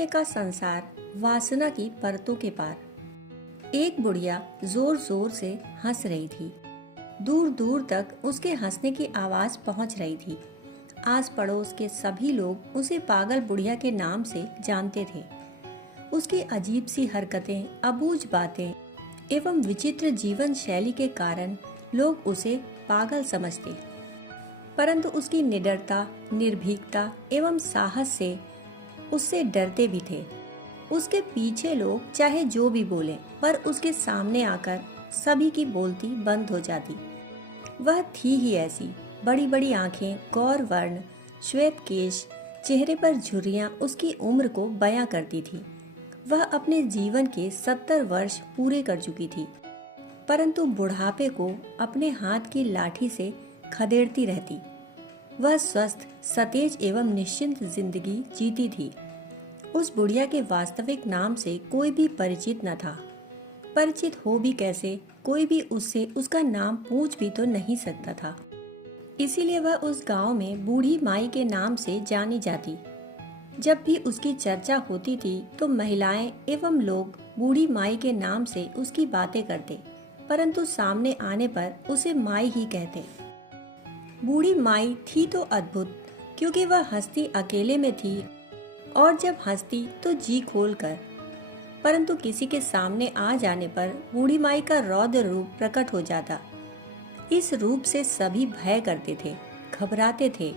शून्य का संसार, वासना की परतों के पार। एक बुढ़िया जोर जोर से हंस रही थी। दूर दूर तक उसके हंसने की आवाज पहुंच रही थी। आस पड़ोस के सभी लोग उसे पागल बुढ़िया के नाम से जानते थे। उसकी अजीब सी हरकतें, अबूझ बातें एवं विचित्र जीवन शैली के कारण लोग उसे पागल समझते, परंतु उसकी निडरता, निर्भीकता एवं साहस से उससे डरते भी थे। उसके पीछे लोग चाहे जो भी बोले, पर उसके सामने आकर सभी की बोलती बंद हो जाती। वह थी ही ऐसी, बड़ी बड़ी आंखें, गौर वर्ण, श्वेत केश, चेहरे पर झुर्रियां उसकी उम्र को बयां करती थी। वह अपने जीवन के 70 वर्ष पूरे कर चुकी थी, परंतु बुढ़ापे को अपने हाथ की लाठी से खदेड़ती रहती। वह स्वस्थ, सतेज एवं निश्चिंत जिंदगी जीती थी। उस बुढ़िया के वास्तविक नाम से कोई भी परिचित न था। परिचित हो भी कैसे, कोई भी उससे उसका नाम पूछ भी तो नहीं सकता था। इसीलिए वह उस गांव में बूढ़ी माई के नाम से जानी जाती। जब भी उसकी चर्चा होती थी तो महिलाएं एवं लोग बूढ़ी माई के नाम से उसकी बातें करते, परंतु सामने आने पर उसे माई ही कहते। बूढ़ी माई थी तो अद्भुत, क्योंकि वह हंसती अकेले में थी और जब हंसती तो जी खोल कर, परंतु किसी के सामने आ जाने पर बूढ़ी माई का रौद्र रूप प्रकट हो जाता। इस रूप से सभी भय करते थे, घबराते थे,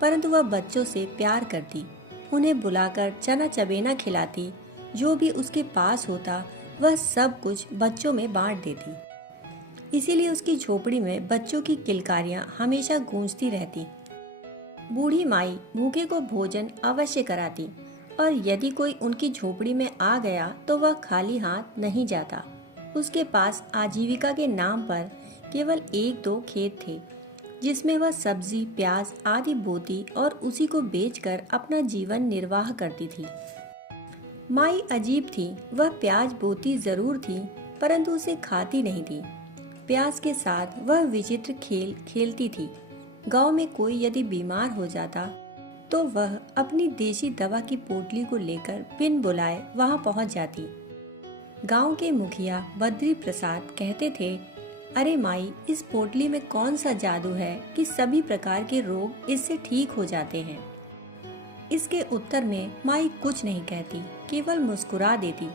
परंतु वह बच्चों से प्यार करती, उन्हें बुलाकर चना चबेना खिलाती। जो भी उसके पास होता वह सब कुछ बच्चों में बांट देती। इसीलिए उसकी झोपड़ी में बच्चों की किलकारियां हमेशा गूंजती रहती। बूढ़ी माई भूखे को भोजन अवश्य कराती, और यदि कोई उनकी झोपड़ी में आ गया तो वह खाली हाथ नहीं जाता। उसके पास आजीविका के नाम पर केवल 1-2 खेत थे, जिसमें वह सब्जी, प्याज आदि बोती और उसी को बेचकर अपना जीवन निर्वाह करती थी। माई अजीब थी। वह प्याज बोती जरूर थी, परंतु उसे खाती नहीं थी। प्याज के साथ वह विचित्र खेल खेलती थी। गांव में कोई यदि बीमार हो जाता तो वह अपनी देशी दवा की पोटली को लेकर बिन बुलाए वहां पहुंच जाती। गांव के मुखिया बद्री प्रसाद कहते थे, अरे माई, इस पोटली में कौन सा जादू है कि सभी प्रकार के रोग इससे ठीक हो जाते हैं। इसके उत्तर में माई कुछ नहीं कहती, केवल मुस्कुरा देती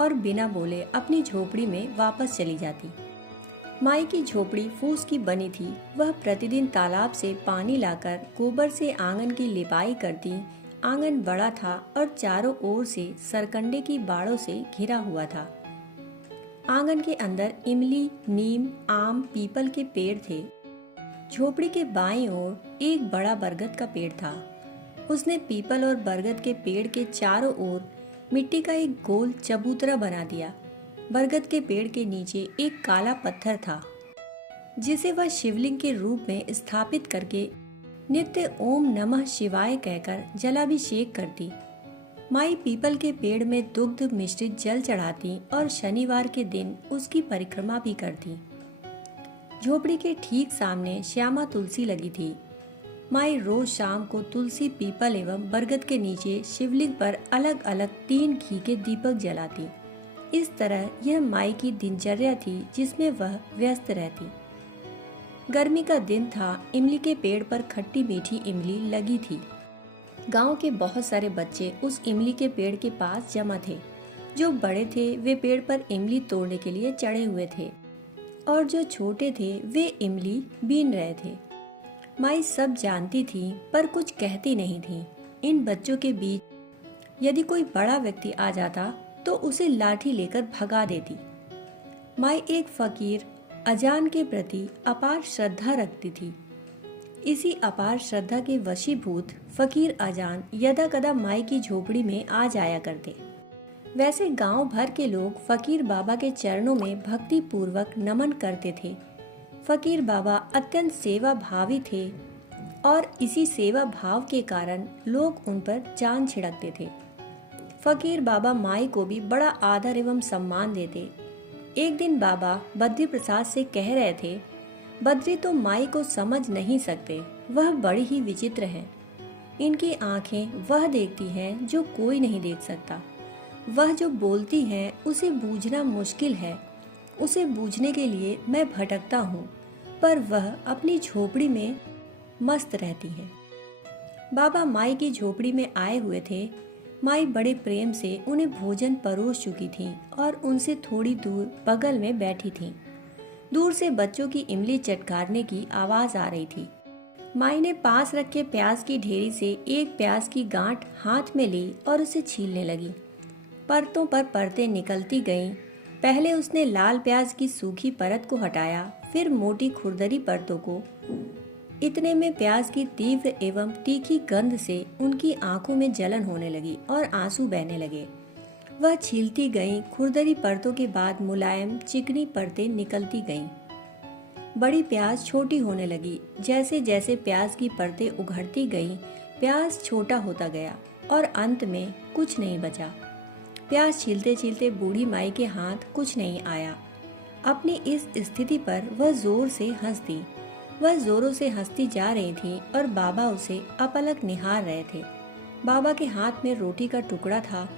और बिना बोले अपनी झोपड़ी में वापस चली जाती। माई की झोपड़ी फूस की बनी थी। वह प्रतिदिन तालाब से पानी लाकर गोबर से आंगन की लिपाई करती। आंगन बड़ा था और चारों ओर से सरकंडे की बाड़ों से घिरा हुआ था। आंगन के अंदर इमली, नीम, आम, पीपल के पेड़ थे। झोपड़ी के बाईं ओर एक बड़ा बरगद का पेड़ था। उसने पीपल और बरगद के पेड़ के चारों ओर मिट्टी का एक गोल चबूतरा बना दिया। बरगद के पेड़ के नीचे एक काला पत्थर था, जिसे वह शिवलिंग के रूप में स्थापित करके नित्य ओम नमः शिवाय कहकर जलाभिषेक करती। माई पीपल के पेड़ में दुग्ध मिश्रित जल चढ़ाती और शनिवार के दिन उसकी परिक्रमा भी करती। झोपड़ी के ठीक सामने श्यामा तुलसी लगी थी। माई रोज शाम को तुलसी, पीपल एवं बरगद के नीचे शिवलिंग पर अलग अलग 3 घी के दीपक जलाती। इस तरह यह माई की दिनचर्या थी, जिसमें वह व्यस्त रहती। गर्मी का दिन था। इमली के पेड़ पर खट्टी मीठी इमली लगी थी। गांव के बहुत सारे बच्चे उस इमली के पेड़ के पास जमा थे। जो बड़े थे वे पेड़ पर इमली तोड़ने के लिए चढ़े हुए थे, और जो छोटे थे वे इमली बीन रहे थे। माई सब जानती थी, पर कुछ कहती नहीं थी। इन बच्चों के बीच यदि कोई बड़ा व्यक्ति आ जाता तो उसे लाठी लेकर भगा देती। माई एक फकीर अजान के प्रति अपार श्रद्धा रखती थी। इसी अपार श्रद्धा के वशीभूत फकीर अजान यदा कदा माई की झोपड़ी में आ जाया करते। वैसे गांव भर के लोग फकीर बाबा के चरणों में भक्ति पूर्वक नमन करते थे। फकीर बाबा अत्यंत सेवा भावी थे, और इसी सेवा भाव के कारण लोग उन पर जान छिड़कते थे। फकीर बाबा माई को भी बड़ा आदर एवं सम्मान देते। एक दिन बाबा बद्री प्रसाद से कह रहे थे, बद्री तो माई को समझ नहीं सकते, वह बड़ी ही विचित्र है। इनकी आंखें वह देखती हैं जो कोई नहीं देख सकता। वह जो बोलती हैं उसे बूझना मुश्किल है। उसे बूझने के लिए मैं भटकता हूँ, पर वह अपनी झोपड़ी में मस्त रहती हैं। बाबा माई की झोपड़ी में आए हुए थे। माई बड़े प्रेम से उन्हें भोजन परोस चुकी थीं और उनसे थोड़ी दूर बगल में बैठी थीं। दूर से बच्चों की इमली चटकारने की आवाज आ रही थी। माई ने पास रखे प्याज की ढेरी से एक प्याज की गांठ हाथ में ली और उसे छीलने लगी। परतों पर परतें निकलती गईं। पहले उसने लाल प्याज की सूखी परत को हटाया, फिर मोटी खुरदरी परतों को। इतने में प्याज की तीव्र एवं तीखी गंध से उनकी आंखों में जलन होने लगी और आंसू बहने लगे। वह छीलती गईं। खुरदरी परतों के बाद मुलायम चिकनी परतें निकलती गईं। बड़ी प्याज छोटी होने लगी। जैसे जैसे प्याज की परतें उघड़ती गईं, प्याज छोटा होता गया और अंत में कुछ नहीं बचा। प्याज छीलते छीलते बूढ़ी माई के हाथ कुछ नहीं आया। अपनी इस स्थिति पर वह जोर से हंस दी। वह जोरों से हंसती जा रही थी और बाबा उसे अपलक निहार रहे थे। बाबा के हाथ में रोटी का टुकड़ा था।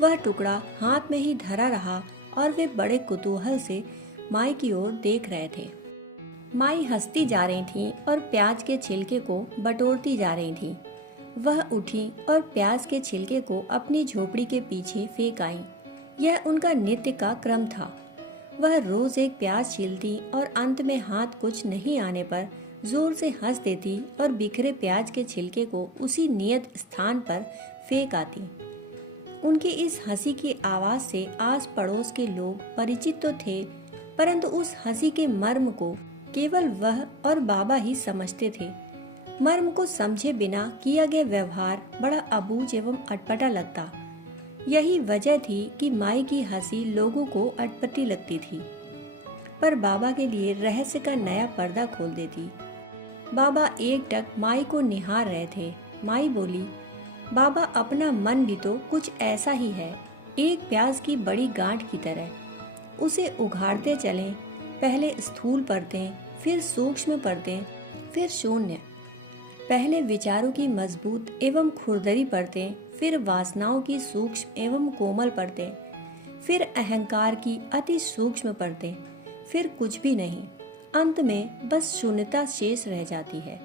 वह टुकड़ा हाथ में ही धरा रहा और वे बड़े कुतूहल से माई की ओर देख रहे थे। माई हंसती जा रही थी और प्याज के छिलके को बटोरती जा रही थी। वह उठी और प्याज के छिलके को अपनी झोपड़ी के पीछे फेंक आई। यह उनका नित्य का क्रम था। वह रोज एक प्याज छीलती और अंत में हाथ कुछ नहीं आने पर जोर से हंस देती और बिखरे प्याज के छिलके को उसी नियत स्थान पर फेंक आती। उनकी इस हंसी की आवाज से आस पड़ोस के लोग परिचित तो थे, परंतु उस हंसी के मर्म को केवल वह और बाबा ही समझते थे। मर्म को समझे बिना किया गया व्यवहार बड़ा अबूझ एवं अटपटा लगता। यही वजह थी कि माई की हंसी लोगों को अटपटी लगती थी, पर बाबा के लिए रहस्य का नया पर्दा खोल देती। बाबा एकटक माई को निहार रहे थे। माई बोली, बाबा अपना मन भी तो कुछ ऐसा ही है, एक प्याज की बड़ी गांठ की तरह। उसे उघाड़ते चलें, पहले स्थूल परतें, फिर सूक्ष्म परतें, फिर शून्य। पहले विचारों की मजबूत एवं खुरदरी परतें, फिर वासनाओं की सूक्ष्म एवं कोमल परतें, फिर अहंकार की अति सूक्ष्म परतें, फिर कुछ भी नहीं। अंत में बस शून्यता शेष रह जाती है,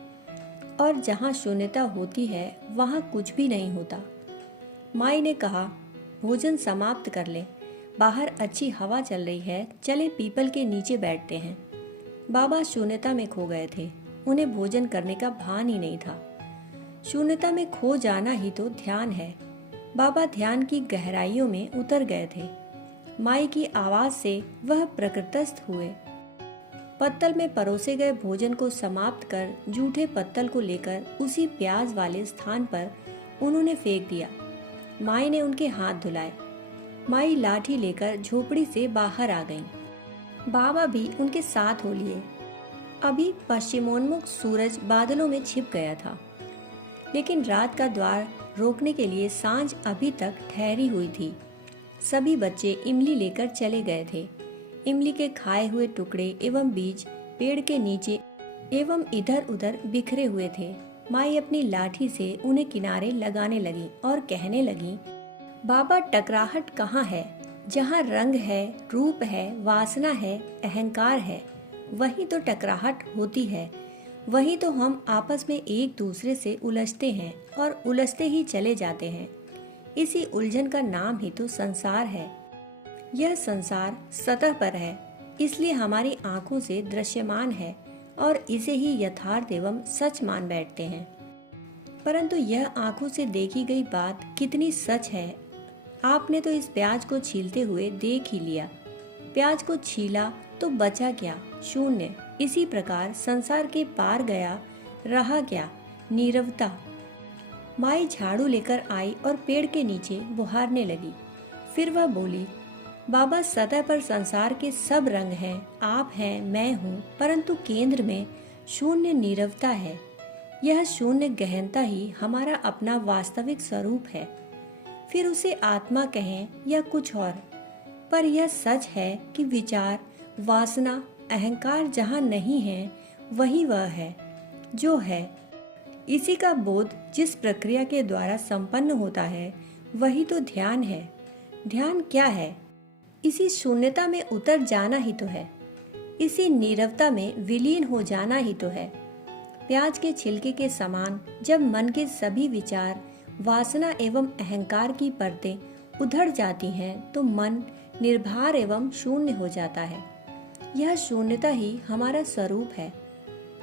और जहाँ शून्यता होती है वहाँ कुछ भी नहीं होता। माई ने कहा, भोजन समाप्त कर ले, बाहर अच्छी हवा चल रही है, चले पीपल के नीचे बैठते हैं। बाबा शून्यता में खो गए थे। उन्हें भोजन करने का भान ही नहीं था। शून्यता में खो जाना ही तो ध्यान है। बाबा ध्यान की गहराइयों में उतर गए थे। माई की आवाज से वह प्रकृतस्थ हुए। पत्तल में परोसे गए भोजन को समाप्त कर जूठे पत्तल को लेकर उसी प्याज वाले स्थान पर उन्होंने फेंक दिया। माई ने उनके हाथ धुलाए। माई लाठी लेकर झोपड़ी से बाहर आ गईं। बाबा भी उनके साथ हो लिए। अभी पश्चिमोन्मुख सूरज बादलों में छिप गया था, लेकिन रात का द्वार रोकने के लिए सांझ अभी तक ठहरी हुई थी। सभी बच्चे इमली लेकर चले गए थे। इमली के खाए हुए टुकड़े एवं बीज पेड़ के नीचे एवं इधर उधर बिखरे हुए थे। माई अपनी लाठी से उन्हें किनारे लगाने लगी और कहने लगी, बाबा टकराहट कहाँ है? जहाँ रंग है, रूप है, वासना है, अहंकार है, वही तो टकराहट होती है। वही तो हम आपस में एक दूसरे से उलझते हैं और उलझते ही चले जाते हैं। इसी उलझन का नाम ही तो संसार है। यह संसार सतह पर है, इसलिए हमारी आंखों से दृश्यमान है और इसे ही यथार्थ एवं सच मान बैठते हैं। परंतु यह आंखों से देखी गई बात कितनी सच है, आपने तो इस प्याज को छीलते हुए देख ही लिया। प्याज को छीला तो बचा क्या? शून्य। इसी प्रकार संसार के पार गया, रहा क्या? नीरवता। माई झाड़ू लेकर आई और पेड़ के नीचे बुहारने लगी। फिर वह बोली, बाबा सतह पर संसार के सब रंग हैं, आप हैं, मैं हूँ, परंतु केंद्र में शून्य नीरवता है। यह शून्य गहनता ही हमारा अपना वास्तविक स्वरूप है। फिर उसे आत्मा कहें या कुछ और, पर यह सच है कि विचार, वासना, अहंकार जहाँ नहीं है वही वह है जो है। इसी का बोध जिस प्रक्रिया के द्वारा संपन्न होता है वही तो ध्यान है। ध्यान क्या है? इसी शून्यता में उतर जाना ही तो है। इसी नीरवता में विलीन हो जाना ही तो है। प्याज के छिलके के समान जब मन के सभी विचार, वासना एवं अहंकार की परतें उधड़ जाती हैं तो मन निर्भार एवं शून्य हो जाता है। यह शून्यता ही हमारा स्वरूप है।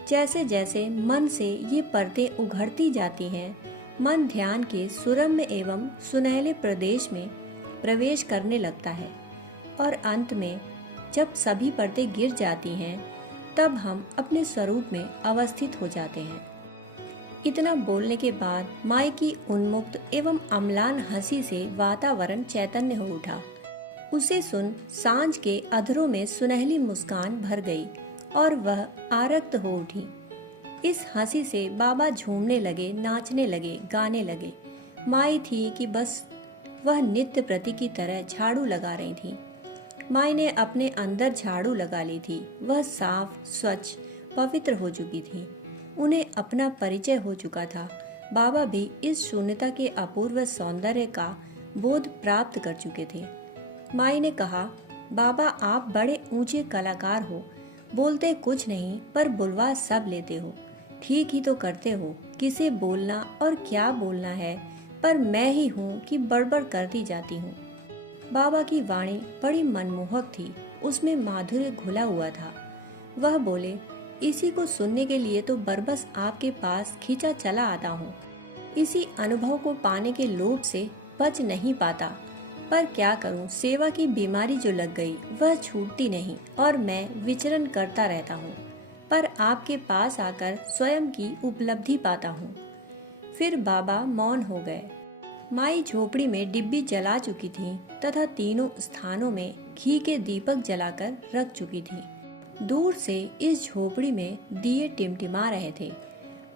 जैसे जैसे मन से ये परतें उघड़ती जाती हैं, मन ध्यान के सुरम्य एवं सुनहले प्रदेश में प्रवेश करने लगता है और अंत में जब सभी परतें गिर जाती हैं तब हम अपने स्वरूप में अवस्थित हो जाते हैं। इतना बोलने के बाद माई की उन्मुक्त एवं अम्लान हंसी से वातावरण चैतन्य हो उठा। उसे सुन सांझ के अधरों में सुनहली मुस्कान भर गई और वह आरक्त हो उठी। इस हंसी से बाबा झूमने लगे, नाचने लगे, गाने लगे। माई थी कि बस वह नित्य प्रति की तरह झाड़ू लगा रही थी। माई ने अपने अंदर झाड़ू लगा ली थी। वह साफ, स्वच्छ, पवित्र हो चुकी थी। उन्हें अपना परिचय हो चुका था। बाबा भी इस शून्यता के अपूर्व सौंदर्य का बोध प्राप्त कर चुके थे। माई ने कहा, बाबा आप बड़े ऊंचे कलाकार हो, बोलते कुछ नहीं पर बुलवा सब लेते हो। ठीक ही तो करते हो। किसे बोलना और क्या बोलना है, पर मैं ही हूँ कि बड़बड़ करती जाती हूँ। बाबा की वाणी बड़ी मनमोहक थी, उसमें माधुर्य घुला हुआ था। वह बोले, इसी को सुनने के लिए तो बरबस आपके पास खींचा चला आता हूँ। इसी अनुभव को पाने के लोभ से बच नहीं पाता, पर क्या करूँ, सेवा की बीमारी जो लग गई वह छूटती नहीं और मैं विचरण करता रहता हूँ, पर आपके पास आकर स्वयं की उपलब्धि पाता हूँ। फिर बाबा मौन हो गए। माई झोपड़ी में डिब्बी जला चुकी थी तथा तीनों स्थानों में घी के दीपक जलाकर रख चुकी थी। दूर से इस झोपड़ी में दिए टिमटिमा रहे थे,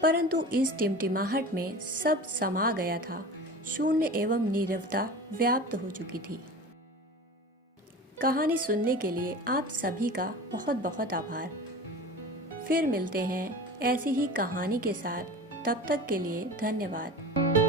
परंतु इस टिमटिमाहट में सब समा गया था। शून्य एवं नीरवता व्याप्त हो चुकी थी। कहानी सुनने के लिए आप सभी का बहुत बहुत आभार। फिर मिलते हैं ऐसी ही कहानी के साथ। तब तक के लिए धन्यवाद।